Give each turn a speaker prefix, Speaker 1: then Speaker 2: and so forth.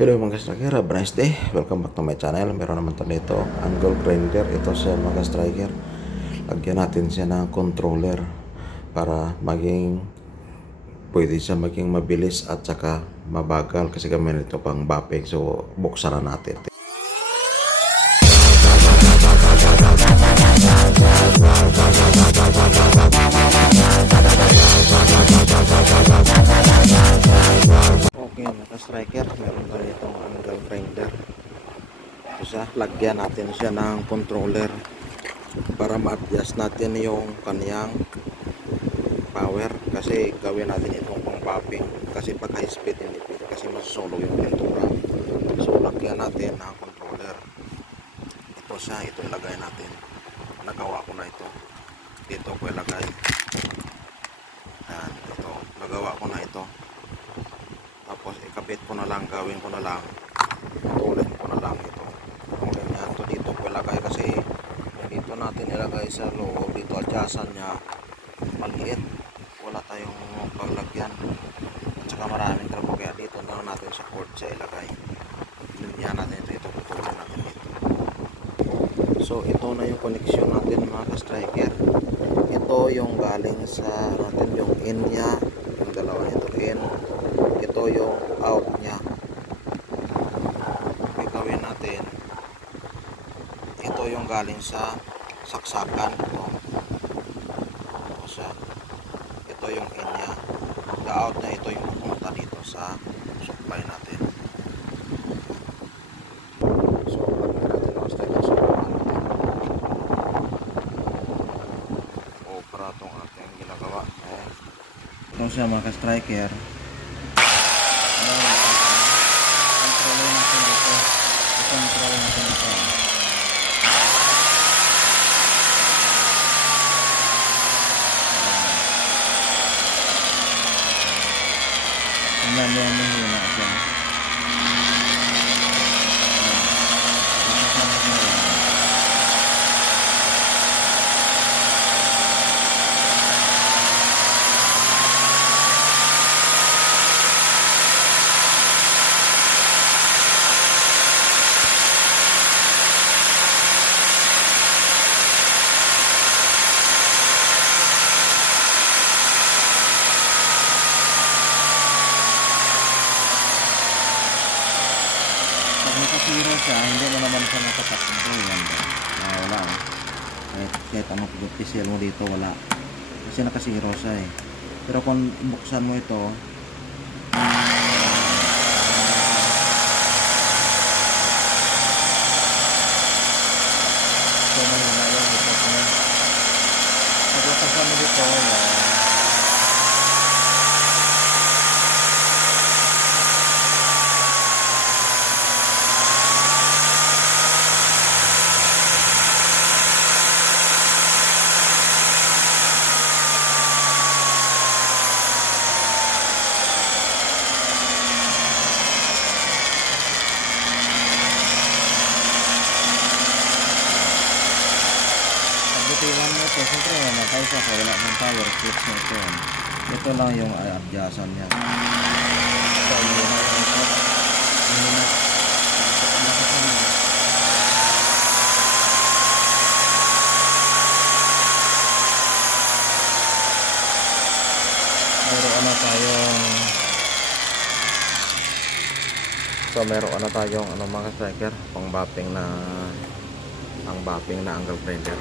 Speaker 1: Hello mga striker, have a nice day. Welcome back to my channel. Meron naman tayo dito, angle grinder. Ito siya mga striker. Lagyan natin siya ng controller para maging pwede siya maging mabilis at saka mabagal kasi kami nito pang bapping. So, buksan na natin. Ito siya, lagyan natin siya ng controller para ma-adjust natin yung kaniyang power kasi gawin natin itong pang popping kasi pag high speed hindi pwede kasi masusulog yung pintura. So lagyan natin ng controller. Ito siya, ito ilagay natin. Nagawa ko na ito. Dito ko ilagay. Yan, ito, nagawa ko na ito. Tapos ikabit ko na lang, gawin ko na lang putulin ko na lang ito putulin niya ito dito ko ilagay kasi dito natin ilagay sa loob. Dito adjustan niya. Maliit. Wala tayong paglagyan. At saka maraming trabaho. Kaya dito na natin sa cord siya ilagay. Linya natin ito. Ito natin dito. So ito na yung connection natin mga striker ito yung galing sa natin yung in niya. Yung dalawa nito in ito yung out niya gagawin natin ito yung galing sa saksakan ito ito siya ito yung in niya the out niya ito yung pupunta dito sa supply natin. Sa ginagawa. Eh. ito siya mga striker control natin dito control natin ito Tingnan mo yung mahina siya. Pag nakasira siya, hindi mo naman siya natatakbo. Yan ba? Ah, wala eh. Kahit, kahit anong pisil mo dito, wala. Kasi nakasiro siya eh. Pero kung buksan mo ito, ito na yun, ayun, ito po. Pag buksan mo dito, yan. Ito, siyempre namatay siya kaya wala ng power switch na ito. Ito lang yung uh, adjustan niya. Yung yun yung ito. Ano tayong So meron na tayong ano mga striker pang bapping na ang bapping na angle grinder